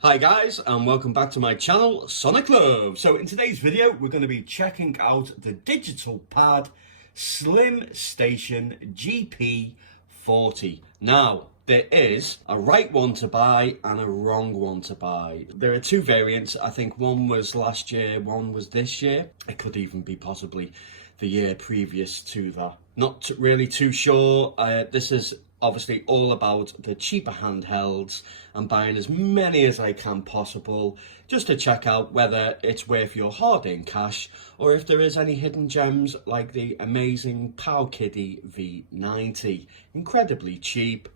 Hi guys, and welcome back to my channel, Sonic Love. So in today's video, we're going to be checking out the digital pad Slim Station GP-40. Now, there is a right one to buy and a wrong one to buy. There are two variants. I think one was last year, one was this year. It could even be possibly the year previous to that. Not really too sure. This is obviously all about the cheaper handhelds and buying as many as I can possible, just to check out whether it's worth your hard-earned cash or if there is any hidden gems like the amazing Powkiddy V90. Incredibly cheap,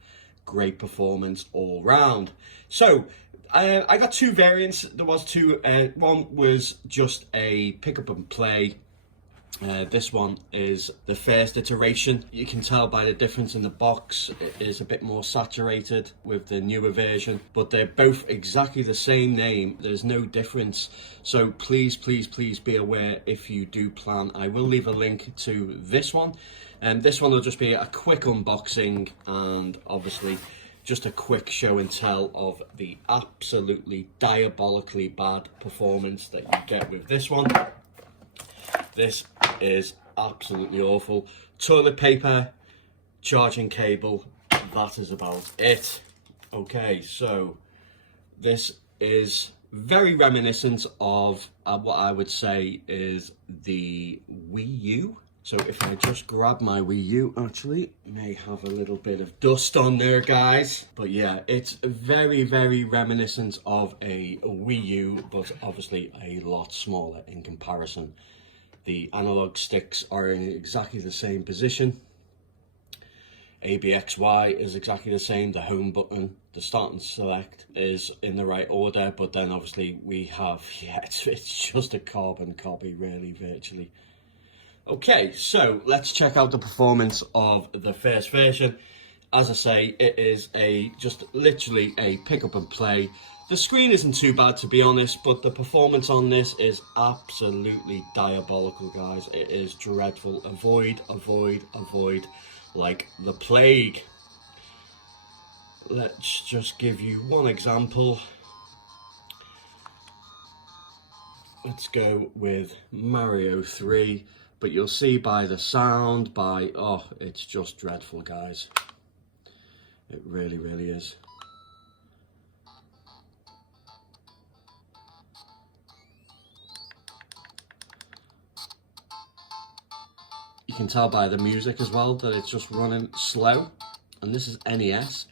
great performance all round. So I got two variants. There was two. One was just a pick up and play. This one is the first iteration. You can tell by the difference in the box. It is a bit more saturated with the newer version, but they're both exactly the same name. There's no difference. So please be aware if you do plan. I will leave a link to this one. And this one will just be a quick unboxing and obviously just a quick show and tell of the absolutely diabolically bad performance that you get with this one. This is absolutely awful. Toilet paper, charging cable, that is about it. Okay, so this is very reminiscent of what I would say is the Wii U. So if I just grab my Wii U, actually, may have a little bit of dust on there, guys. But yeah, it's very reminiscent of a Wii U, but obviously a lot smaller in comparison. The analog sticks are in exactly the same position. ABXY is exactly the same. The home button, the start and select is in the right order, but then obviously we have, it's just a carbon copy really, virtually. Okay, so let's check out the performance of the first version. As I say, it is just literally a pick up and play. The screen isn't too bad, to be honest, but the performance on this is absolutely diabolical, guys. It is dreadful. Avoid like the plague. Let's just give you one example. Let's go with Mario 3, but you'll see by the sound, oh, it's just dreadful, guys. It really is. You can tell by the music as well that it's just running slow, and this is NES.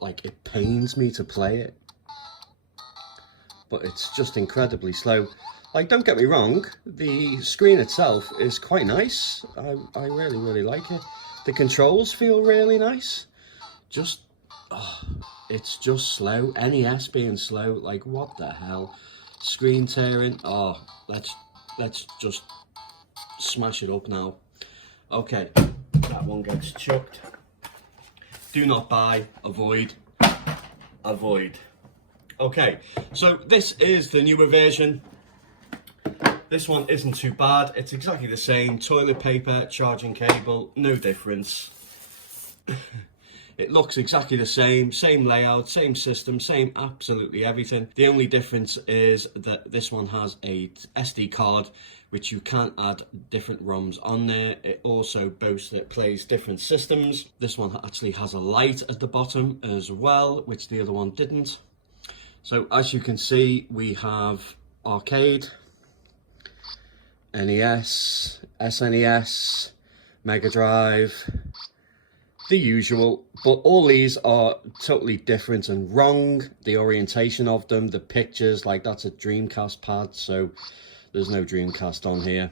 Like, it pains me to play it, but it's just incredibly slow. Like, don't get me wrong, the screen itself is quite nice. I really like it. The controls feel really nice. Just, oh, it's just slow. NES being slow, like what the hell? Screen tearing, oh, let's just smash it up now. Okay, that one gets chucked. Do not buy, avoid. Okay, so this is the newer version. This one isn't too bad. It's exactly the same. Toilet paper, charging cable, no difference. It looks exactly the same layout, same system, same absolutely everything. The only difference is that this one has a SD card, which you can add different ROMs on there. It also boasts that it plays different systems. This one actually has a light at the bottom as well, which the other one didn't. So as you can see, we have arcade, NES, SNES, Mega Drive, the usual, but all these are totally different and wrong. The orientation of them, the pictures, like that's a Dreamcast pad, so there's no Dreamcast on here.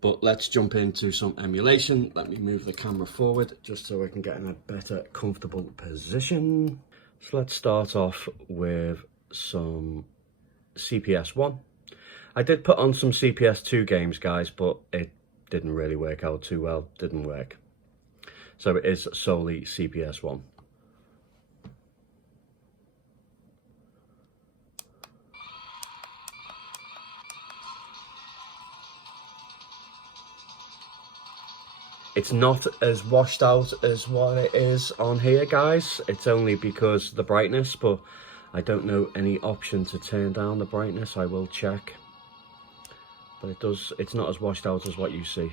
But let's jump into some emulation. Let me move the camera forward just so I can get in a better comfortable position. So let's start off with some CPS1. I did put on some CPS2 games, guys, but it didn't really work out too well. Didn't work. So it is solely CPS1. It's not as washed out as what it is on here, guys. It's only because of the brightness, but I don't know any option to turn down the brightness. I will check. But it's not as washed out as what you see.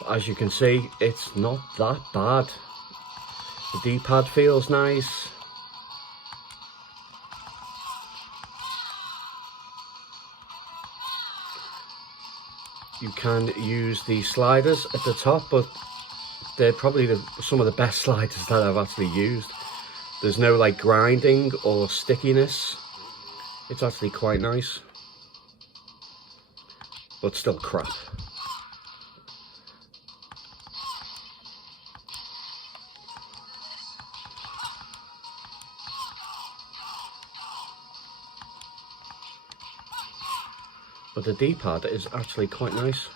But as you can see, it's not that bad. The D-pad feels nice. You can use the sliders at the top, but they're probably some of the best sliders that I've actually used. There's no like grinding or stickiness. It's actually quite nice, but still crap. But the D-pad is actually quite nice.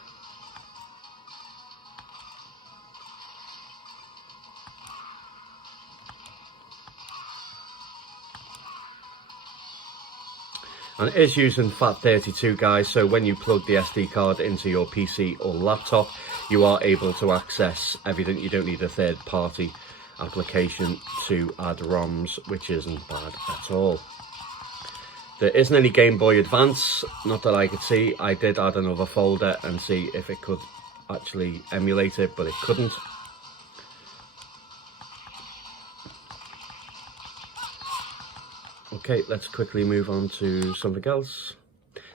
And it is using FAT32, guys, so when you plug the SD card into your PC or laptop, you are able to access everything. You don't need a third-party application to add ROMs, which isn't bad at all. There isn't any Game Boy Advance, not that I could see. I did add another folder and see if it could actually emulate it, but it couldn't. Okay, let's quickly move on to something else.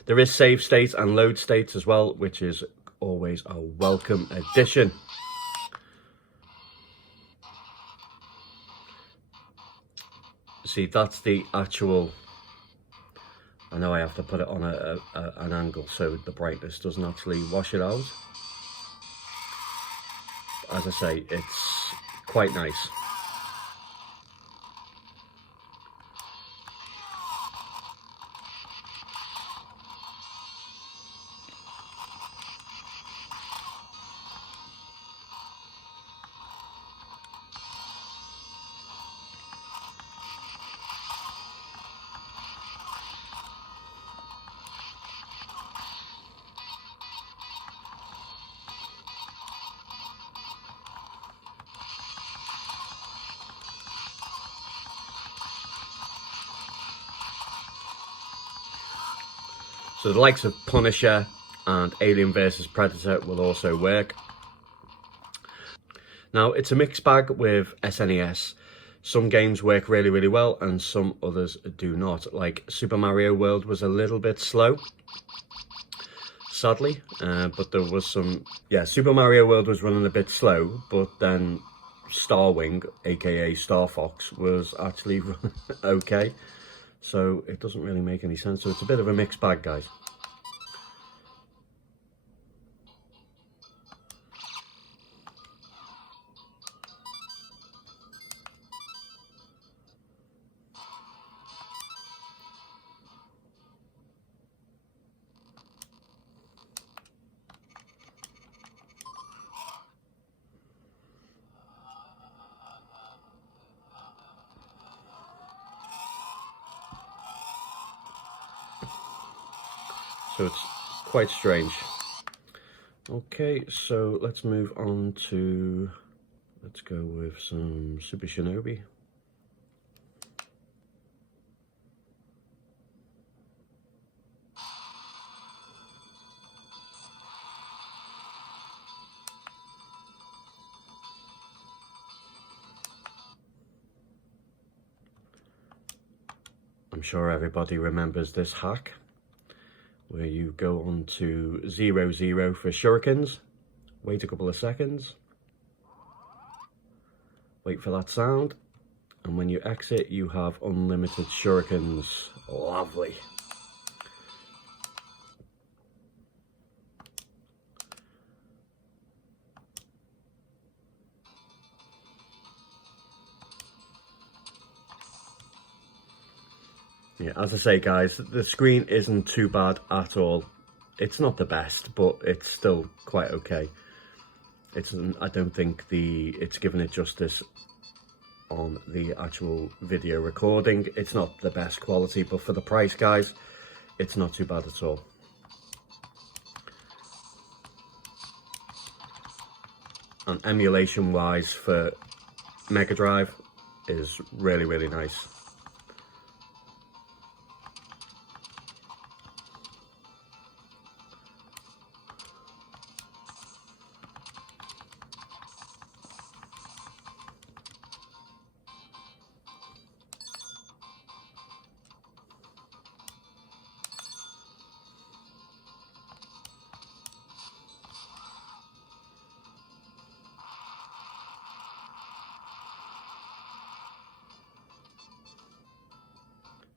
There is save states and load states as well, which is always a welcome addition. See, that's the actual... I know I have to put it on an angle so the brightness doesn't actually wash it out. As I say, it's quite nice. So the likes of Punisher and Alien vs Predator will also work. Now, it's a mixed bag with SNES. Some games work really, really well and some others do not. Like Super Mario World was a little bit slow, sadly, but there was some... Yeah, Super Mario World was running a bit slow, but then Starwing, aka Star Fox, was actually okay. So it doesn't really make any sense. So it's a bit of a mixed bag, guys. So it's quite strange. Okay, so let's move on to, let's go with some Super Shinobi. I'm sure everybody remembers this hack, where you go on to 0, 0 for shurikens, wait a couple of seconds, wait for that sound, and when you exit you have unlimited shurikens. Lovely. Yeah, as I say, guys, the screen isn't too bad at all. It's not the best, but it's still quite okay. I don't think it's given it justice on the actual video recording. It's not the best quality, but for the price, guys, it's not too bad at all. And emulation wise for Mega Drive is really, really nice.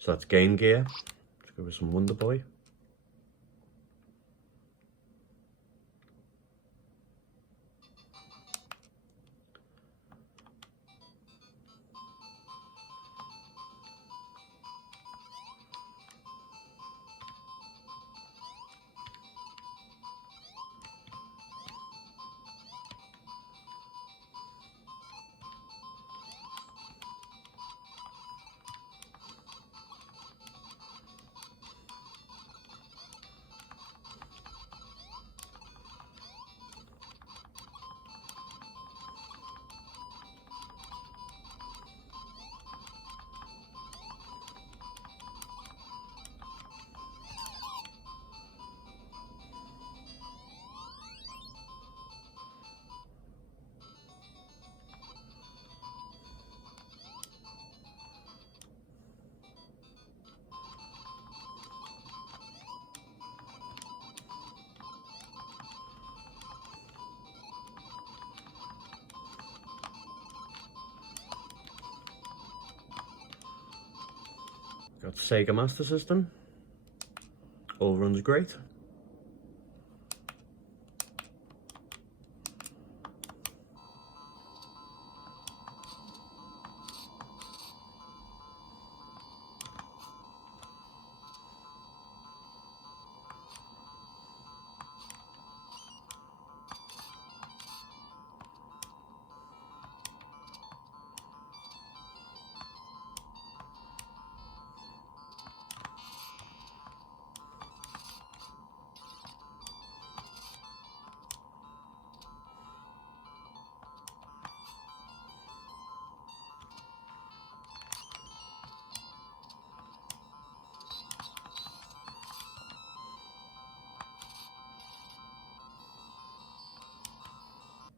So that's Game Gear. Let's go with some Wonder Boy. Got Sega Master System. All runs great.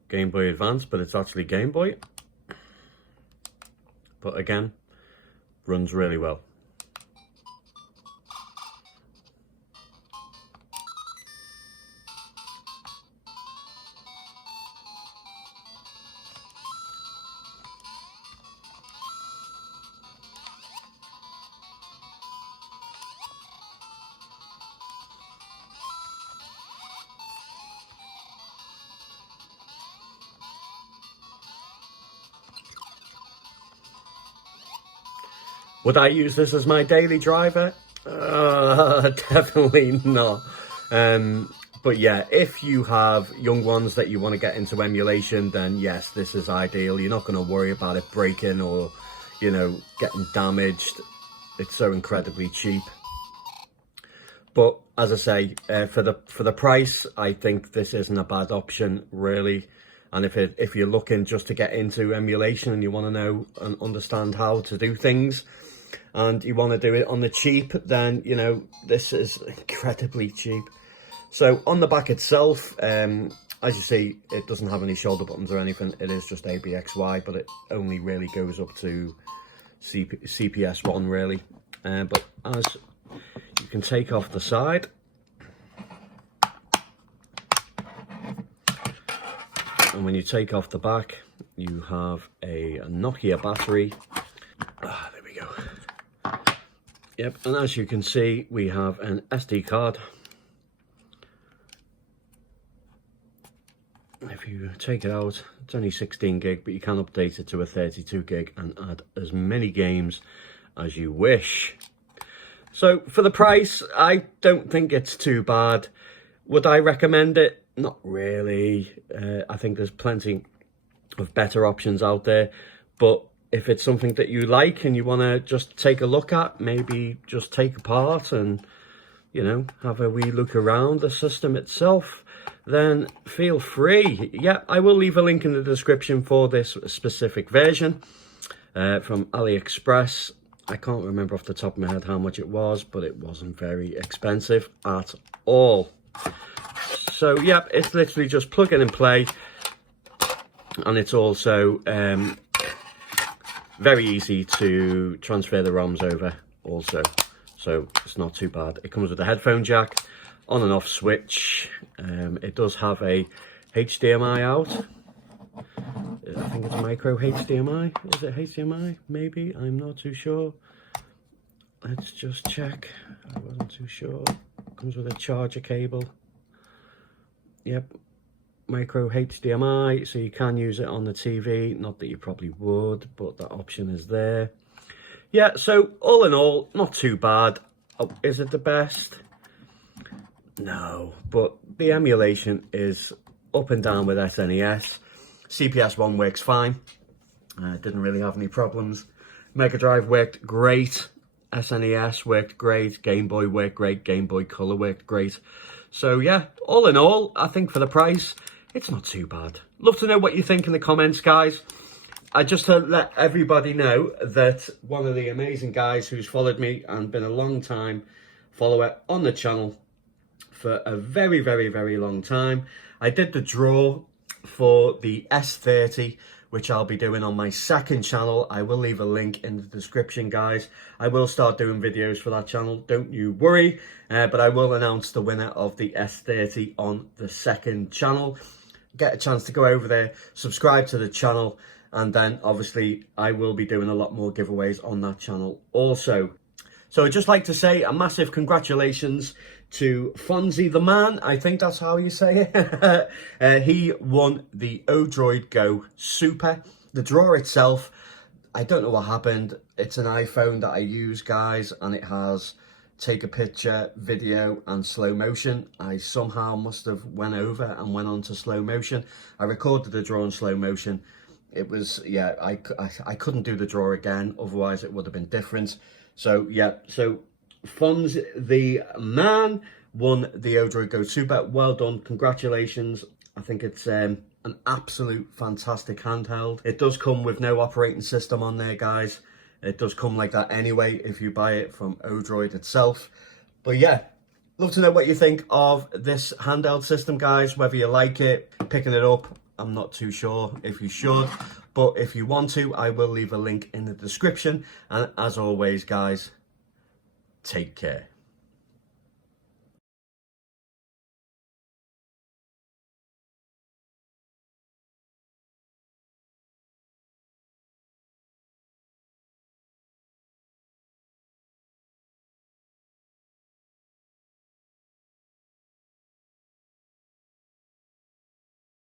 Game Boy Advance, but it's actually Game Boy. But again, runs really well. Would I use this as my daily driver? Definitely not. But yeah, if you have young ones that you want to get into emulation, then yes, this is ideal. You're not going to worry about it breaking or, you know, getting damaged. It's so incredibly cheap. But as I say, for the price, I think this isn't a bad option, really. And if you're looking just to get into emulation and you want to know and understand how to do things, and you want to do it on the cheap, then, you know, this is incredibly cheap. So on the back itself, as you see, it doesn't have any shoulder buttons or anything. It is just ABXY, but it only really goes up to CPS1, really. But as you can take off the side, and when you take off the back, you have a Nokia battery. There we go. Yep, and as you can see, we have an SD card. If you take it out, it's only 16 gig, but you can update it to a 32 gig and add as many games as you wish. So for the price, I don't think it's too bad. Would I recommend it? Not really. I think there's plenty of better options out there, but if it's something that you like and you want to just take a look at, maybe just take apart and, you know, have a wee look around the system itself, then feel free. Yeah, I will leave a link in the description for this specific version from AliExpress. I can't remember off the top of my head how much it was, but it wasn't very expensive at all. So yeah, it's literally just plug in and play, and it's also very easy to transfer the ROMs over also, so it's not too bad. It comes with a headphone jack, on and off switch. It does have a HDMI out. I think it's micro HDMI. Is it HDMI? Maybe, I'm not too sure. Let's just check. I wasn't too sure. Comes with a charger cable. Yep, micro HDMI, so you can use it on the TV. Not that you probably would, but that option is there. Yeah, so all in all, not too bad. Oh, is it the best? No, but the emulation is up and down with SNES. CPS1 works fine. Didn't really have any problems. Mega Drive worked great. SNES worked great. Game Boy worked great. Game Boy Color worked great. So yeah, all in all, I think for the price, it's not too bad. Love to know what you think in the comments, guys. I just to let everybody know that one of the amazing guys who's followed me and been a long time follower on the channel for a very, very, very long time. I did the draw for the S30, which I'll be doing on my second channel. I will leave a link in the description, guys. I will start doing videos for that channel, don't you worry. But I will announce the winner of the S30 on the second channel. Get a chance to go over there, subscribe to the channel, and then obviously I will be doing a lot more giveaways on that channel also. So I'd just like to say a massive congratulations to Fonzitheman, I think that's how you say it. He won the Odroid Go Super. The draw itself, I don't know what happened. It's an iPhone that I use, guys, and it has take a picture, video, and slow motion. I somehow must have went over and went on to slow motion. I recorded the draw in slow motion. It was, yeah, I couldn't do the draw again, otherwise it would have been different. So yeah, so Fonzitheman won the Odroid Go Super. Well done, congratulations. I think it's an absolute fantastic handheld. It does come with no operating system on there, guys. It does come like that anyway if you buy it from Odroid itself. But yeah, love to know what you think of this handheld system, guys. Whether you like it, picking it up, I'm not too sure if you should. But if you want to, I will leave a link in the description. And as always, guys, take care.